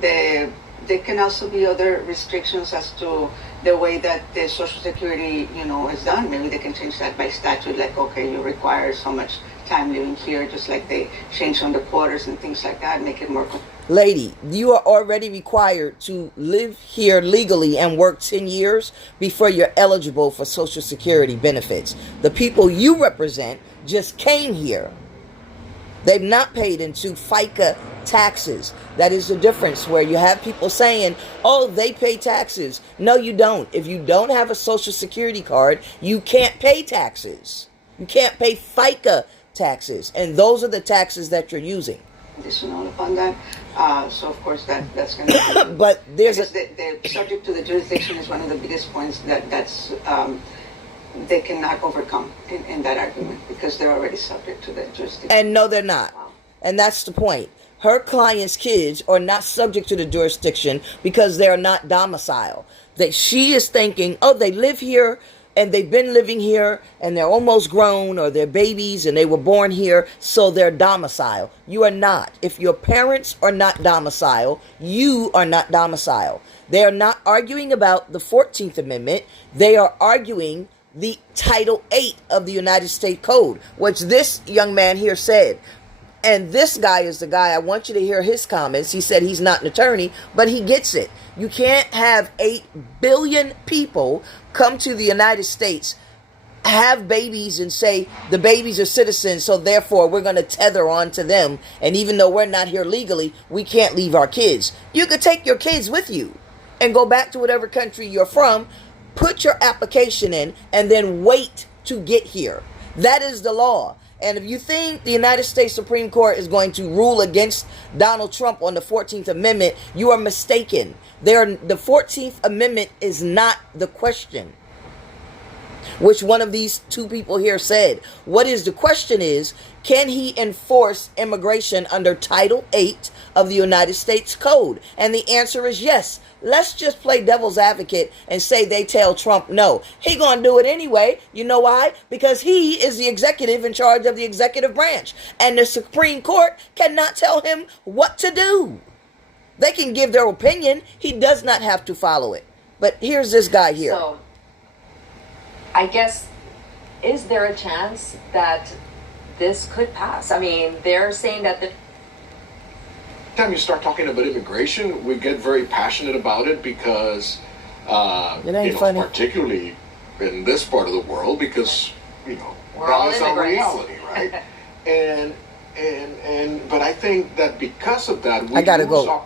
there can also be other restrictions as to the way that the Social Security, is done. Maybe they can change that by statute, like, okay, you require so much time living here, just like they change on the quarters and things like that, make it more. Lady, you are already required to live here legally and work 10 years before you're eligible for Social Security benefits. The people you represent just came here. They've not paid into FICA taxes. That is the difference, where you have people saying, oh, they pay taxes. No, you don't. If you don't have a Social Security card, you can't pay taxes. You can't pay FICA taxes. And those are the taxes that you're using. Additional upon that. So, of course, that's going to be... But there's the subject to the jurisdiction is one of the biggest points that's they cannot overcome in that argument, because they're already subject to the jurisdiction. And no, they're not. Wow. And that's the point. Her client's kids are not subject to the jurisdiction because they're not domiciled. That she is thinking, oh, they live here and they've been living here and they're almost grown, or they're babies and they were born here, so they're domiciled. You are not. If your parents are not domiciled, you are not domiciled. They are not arguing about the 14th Amendment. They are arguing the Title 8 of the United States Code, which this young man here said. And this guy is the guy, I want you to hear his comments. He said he's not an attorney, but he gets it. You can't have 8 billion people come to the United States, have babies, and say the babies are citizens, so therefore we're going to tether on to them. And even though we're not here legally, we can't leave our kids. You could take your kids with you and go back to whatever country you're from, put your application in, and then wait to get here. That is the law. And if you think the United States Supreme Court is going to rule against Donald Trump on the 14th Amendment, you are mistaken. The 14th Amendment is not the question. Which one of these two people here said? What is the question is, can he enforce immigration under Title 8 of the United States Code? And the answer is yes. Let's just play devil's advocate and say they tell Trump no. He gonna do it anyway. You know why? Because he is the executive in charge of the executive branch. And the Supreme Court cannot tell him what to do. They can give their opinion. He does not have to follow it. But here's this guy here. So, I guess, is there a chance that this could pass? I mean, they're saying that the time you start talking about immigration, we get very passionate about it because, funny. particularly in this part of the world, because we're all that is our immigrants. reality, right? But I think that because of that, we I gotta lose go.